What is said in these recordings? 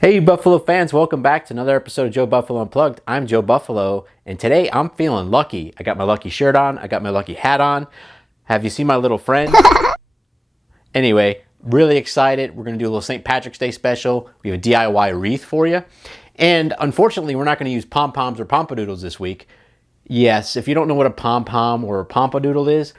Hey Buffalo fans, welcome back to another episode of Joe Buffalo Unplugged. I'm Joe Buffalo, and today I'm feeling lucky. I got my lucky shirt on, I got my lucky hat on. Have you seen my little friend? Anyway, really excited. We're going to do a little St. Patrick's Day special. We have a DIY wreath for you. And unfortunately, we're not going to use pom-poms or pompadoodles this week. Yes, if you don't know what a pom-pom or a pompadoodle is,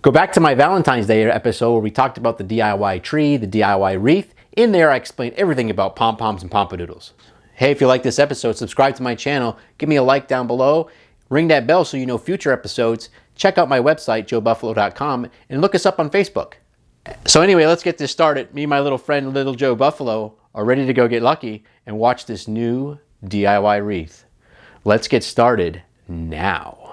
go back to my Valentine's Day episode where we talked about the DIY tree, the DIY wreath. In there, I explained everything about pom-poms and pompadoodles. Hey, if you like this episode, subscribe to my channel, give me a like down below, ring that bell so you know future episodes, check out my website, joebuffalo.com, and look us up on Facebook. So anyway, let's get this started. Me and my little friend, Little Joe Buffalo, are ready to go get lucky and watch this new DIY wreath. Let's get started now.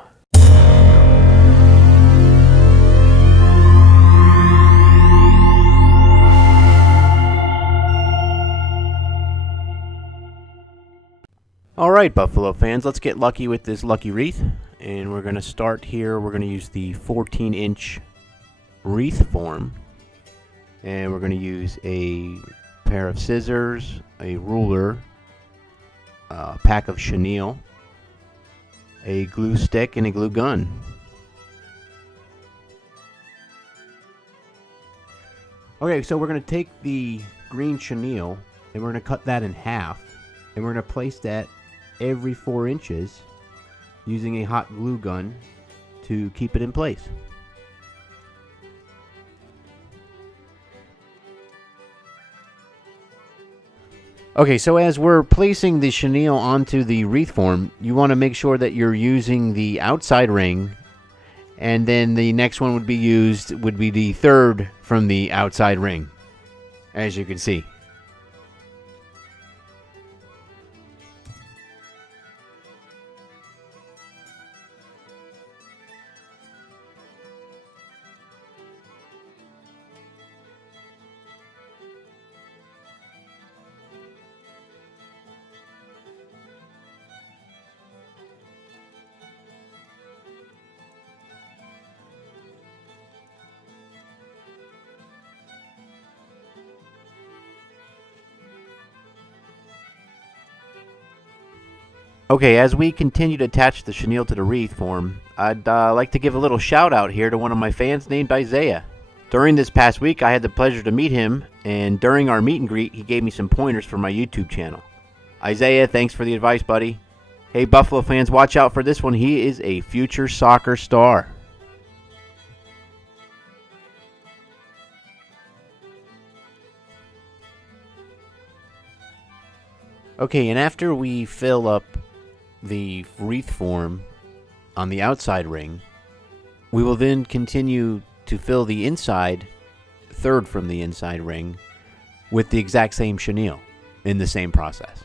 All right, Buffalo fans, let's get lucky with this lucky wreath. And we're going to start here. We're going to use the 14-inch wreath form. And we're going to use a pair of scissors, a ruler, a pack of chenille, a glue stick, and a glue gun. Okay, so we're going to take the green chenille and we're going to cut that in half. And we're going to place that every 4 inches using a hot glue gun to keep it in place. Okay, so as we're placing the chenille onto the wreath form, you want to make sure that you're using the outside ring, and then the next one would be the third from the outside ring, as you can see. Okay, as we continue to attach the chenille to the wreath form, I'd like to give a little shout out here to one of my fans named Isaiah. During this past week, I had the pleasure to meet him, and during our meet and greet, he gave me some pointers for my YouTube channel. Isaiah, thanks for the advice, buddy. Hey, Buffalo fans, watch out for this one. He is a future soccer star. Okay, and after we fill up the wreath form on the outside ring, we will then continue to fill the inside, third from the inside ring, with the exact same chenille in the same process.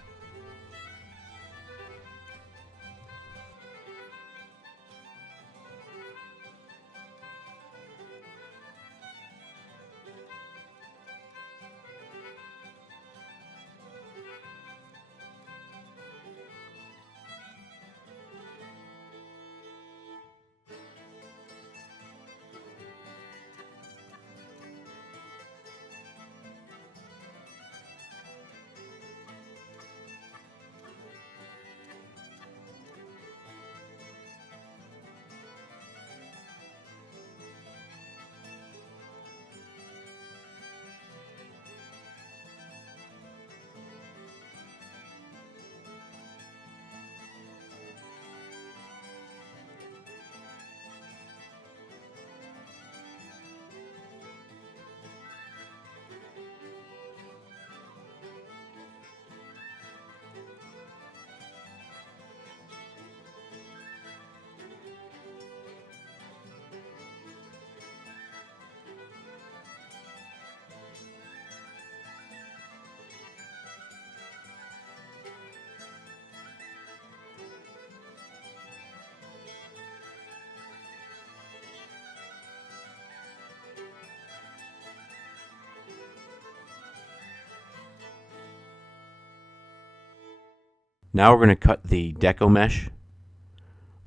Now we're going to cut the Deco Mesh.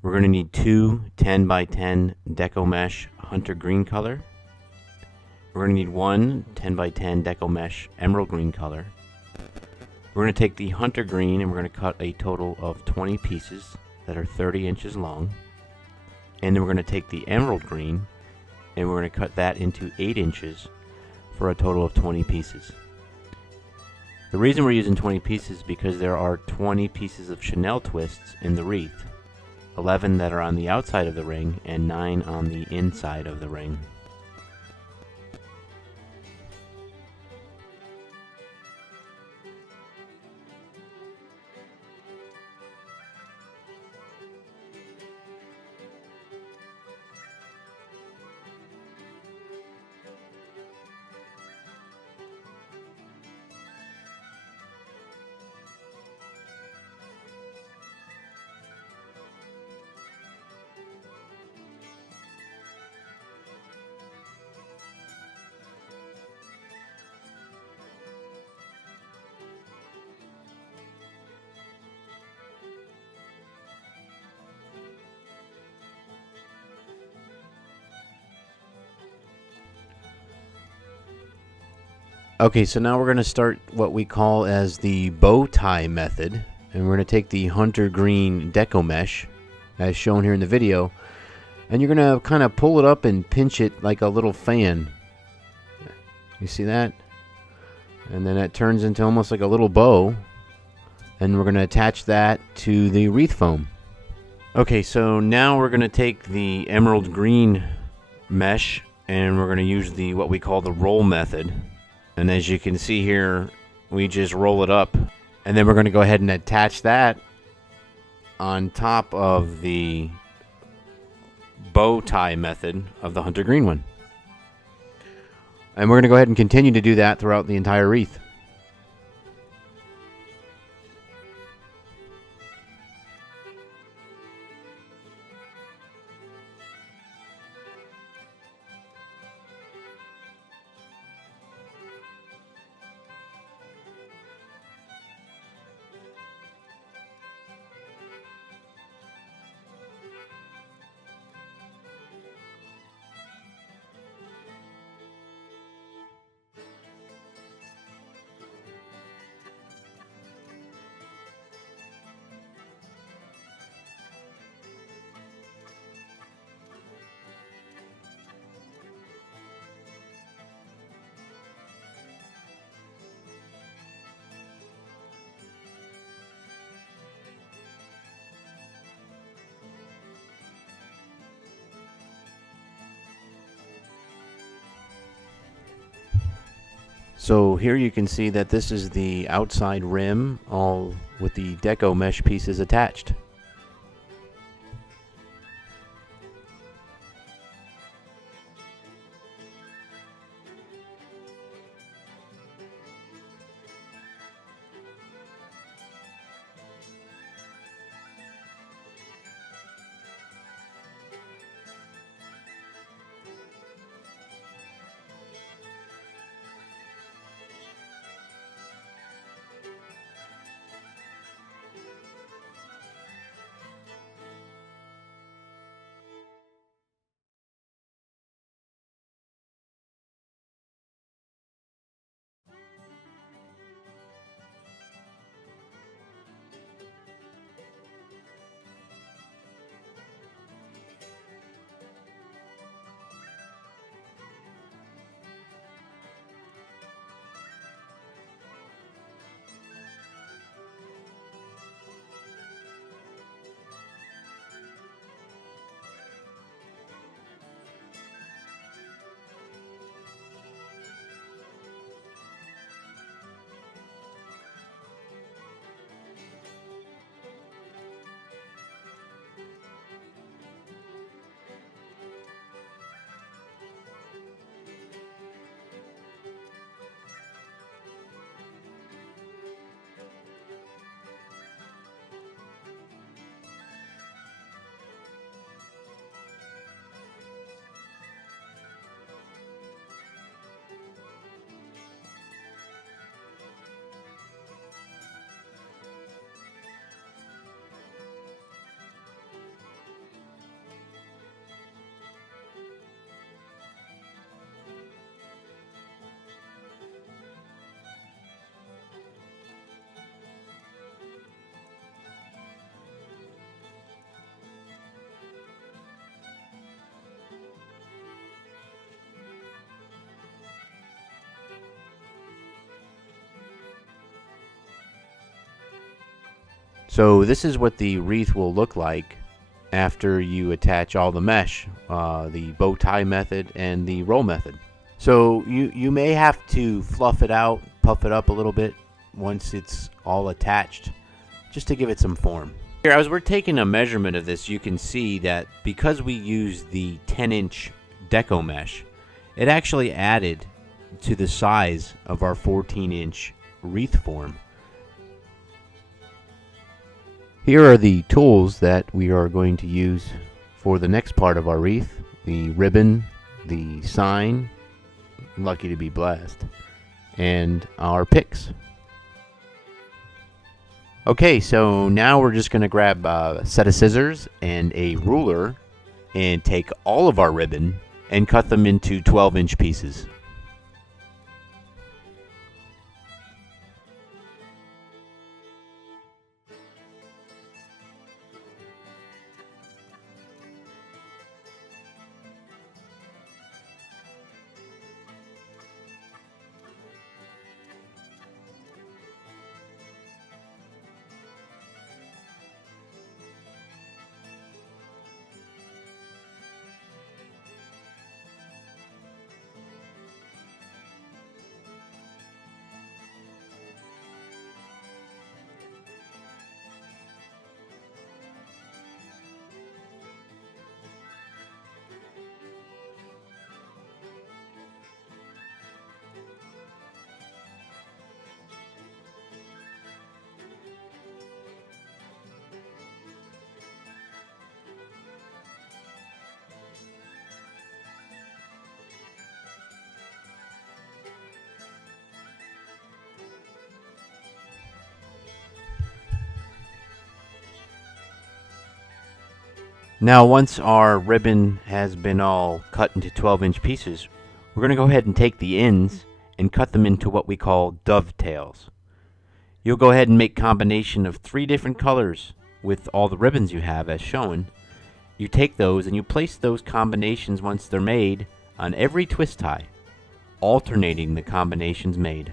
We're going to need two 10 by 10 Deco Mesh-Hunter green color. We're going to need one 10 by 10 Deco Mesh emerald green color. We're going to take the hunter green and we're going to cut a total of 20 pieces that are 30 inches long. And then we're going to take the emerald green and we're going to cut that into 8 inches for a total of 20 pieces. The reason we're using 20 pieces is because there are 20 pieces of chenille twists in the wreath. 11 that are on the outside of the ring and 9 on the inside of the ring. Okay, so now we're going to start what we call as the bow tie method. And we're going to take the hunter green Deco Mesh, as shown here in the video. And you're going to kind of pull it up and pinch it like a little fan. You see that? And then it turns into almost like a little bow. And we're going to attach that to the wreath foam. Okay, so now we're going to take the emerald green mesh and we're going to use the what we call the roll method. And as you can see here, we just roll it up. And then we're going to go ahead and attach that on top of the bow tie method of the hunter green one. And we're going to go ahead and continue to do that throughout the entire wreath. So here you can see that this is the outside rim, all with the Deco mesh pieces attached. So this is what the wreath will look like after you attach all the mesh, the bow tie method and the roll method. So you may have to fluff it out, puff it up a little bit once it's all attached, just to give it some form. Here, as we're taking a measurement of this, you can see that because we use the 10-inch Deco Mesh, it actually added to the size of our 14-inch wreath form. Here are the tools that we are going to use for the next part of our wreath: the ribbon, the sign, lucky to be blessed, and our picks. Okay, so now we're just going to grab a set of scissors and a ruler and take all of our ribbon and cut them into 12-inch pieces. Now, once our ribbon has been all cut into 12-inch pieces, we're going to go ahead and take the ends and cut them into what we call dovetails. You'll go ahead and make a combination of 3 different colors with all the ribbons you have as shown. You take those and you place those combinations once they're made on every twist tie, alternating the combinations made.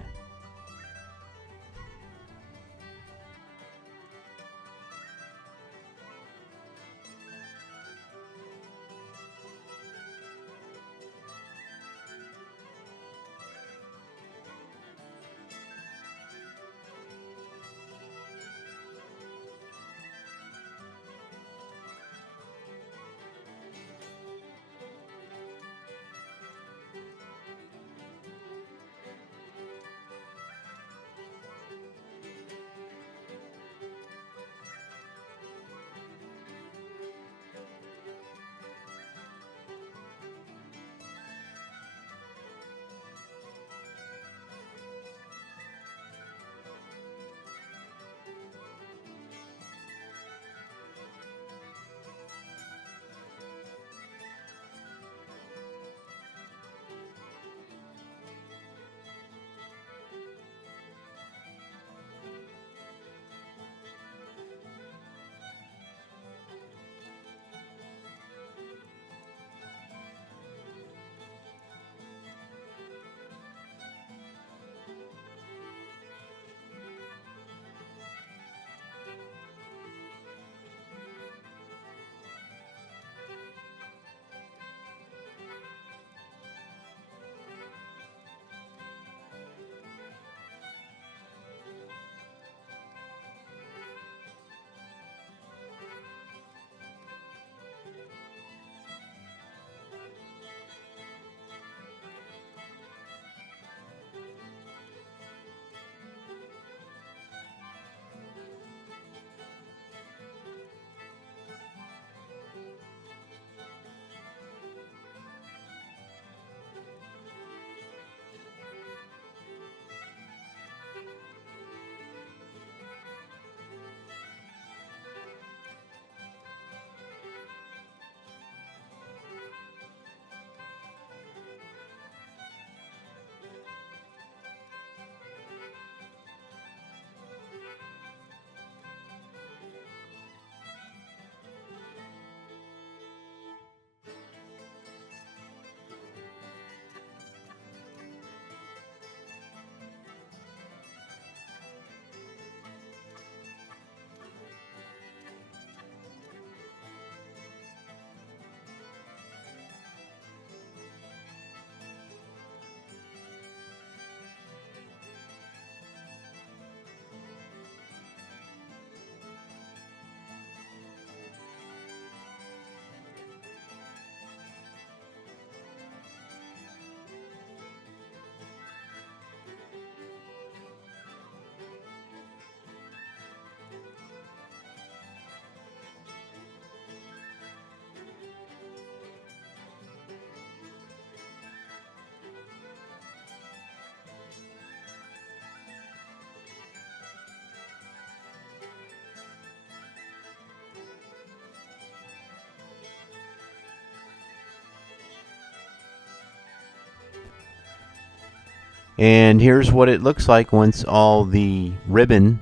And here's what it looks like once all the ribbon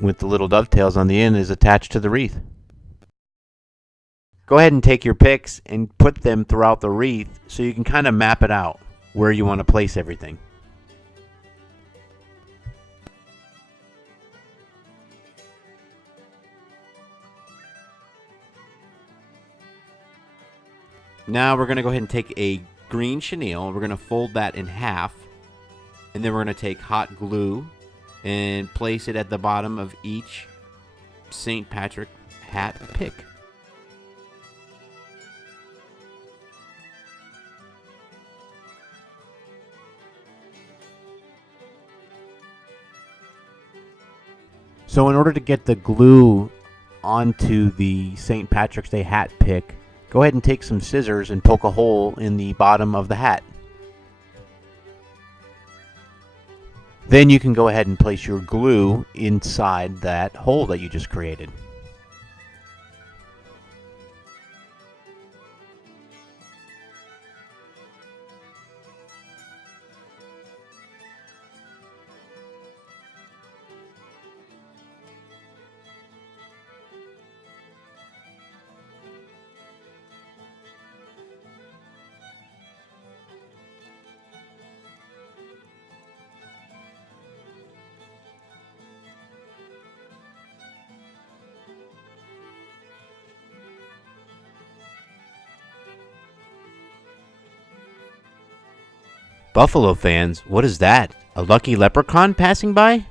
with the little dovetails on the end is attached to the wreath. Go ahead and take your picks and put them throughout the wreath so you can kind of map it out where you want to place everything. Now we're going to go ahead and take a green chenille. We're going to fold that in half. And then we're going to take hot glue and place it at the bottom of each St. Patrick hat pick. So in order to get the glue onto the St. Patrick's Day hat pick, go ahead and take some scissors and poke a hole in the bottom of the hat. Then you can go ahead and place your glue inside that hole that you just created. Buffalo fans, what is that? A lucky leprechaun passing by?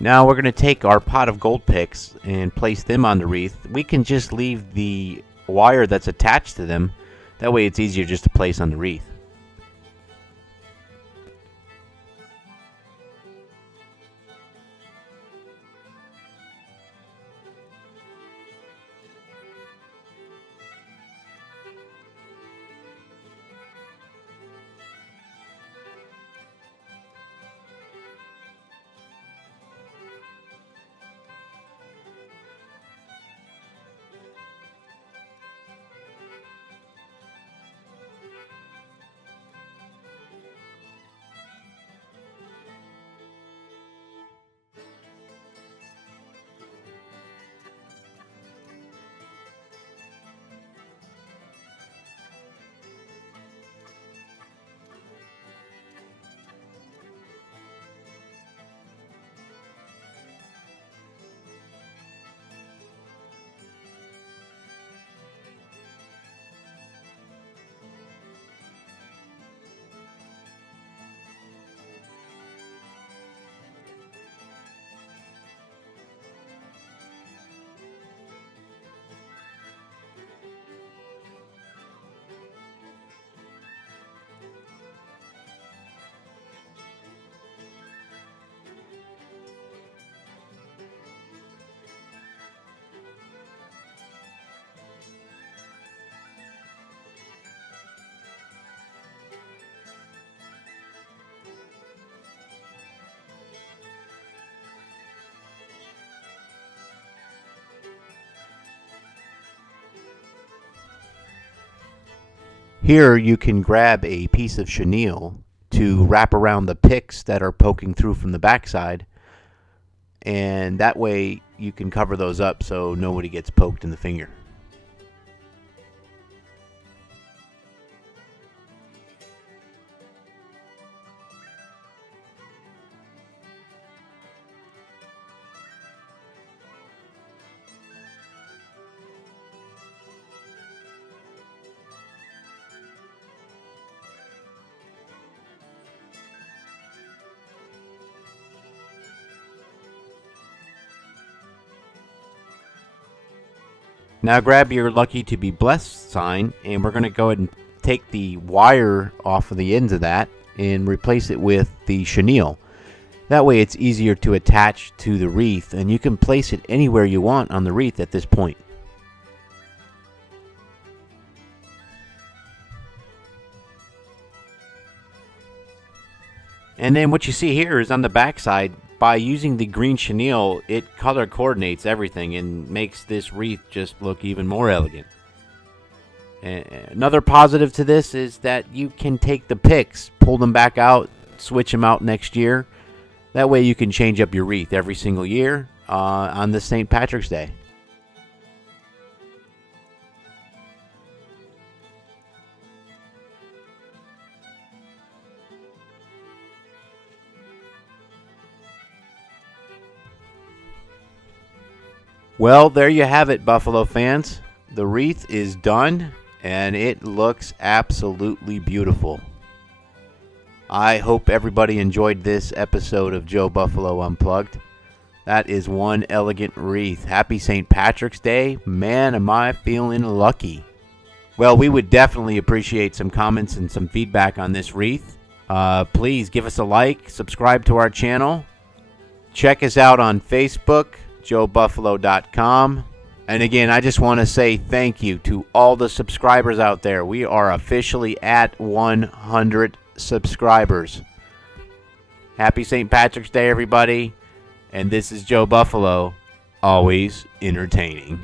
Now we're going to take our pot of gold picks and place them on the wreath. We can just leave the wire that's attached to them. That way it's easier just to place on the wreath. Here you can grab a piece of chenille to wrap around the picks that are poking through from the backside, and that way you can cover those up so nobody gets poked in the finger. Now grab your lucky to be blessed sign, and we're going to go ahead and take the wire off of the ends of that and replace it with the chenille. That way it's easier to attach to the wreath, and you can place it anywhere you want on the wreath at this point. And then what you see here is on the back side, by using the green chenille, it color coordinates everything and makes this wreath just look even more elegant. Another positive to this is that you can take the picks, pull them back out, switch them out next year. That way you can change up your wreath every single year on this St. Patrick's Day. Well, there you have it, Buffalo fans. The wreath is done, and it looks absolutely beautiful. I hope everybody enjoyed this episode of Joe Buffalo Unplugged. That is one elegant wreath. Happy St. Patrick's Day. Man, am I feeling lucky. Well, we would definitely appreciate some comments and some feedback on this wreath. Please give us a like, subscribe to our channel. Check us out on Facebook, joebuffalo.com. And again, I just want to say thank you to all the subscribers out there. We are officially at 100 subscribers. Happy St. Patrick's Day, everybody. And this is Joe Buffalo, always entertaining.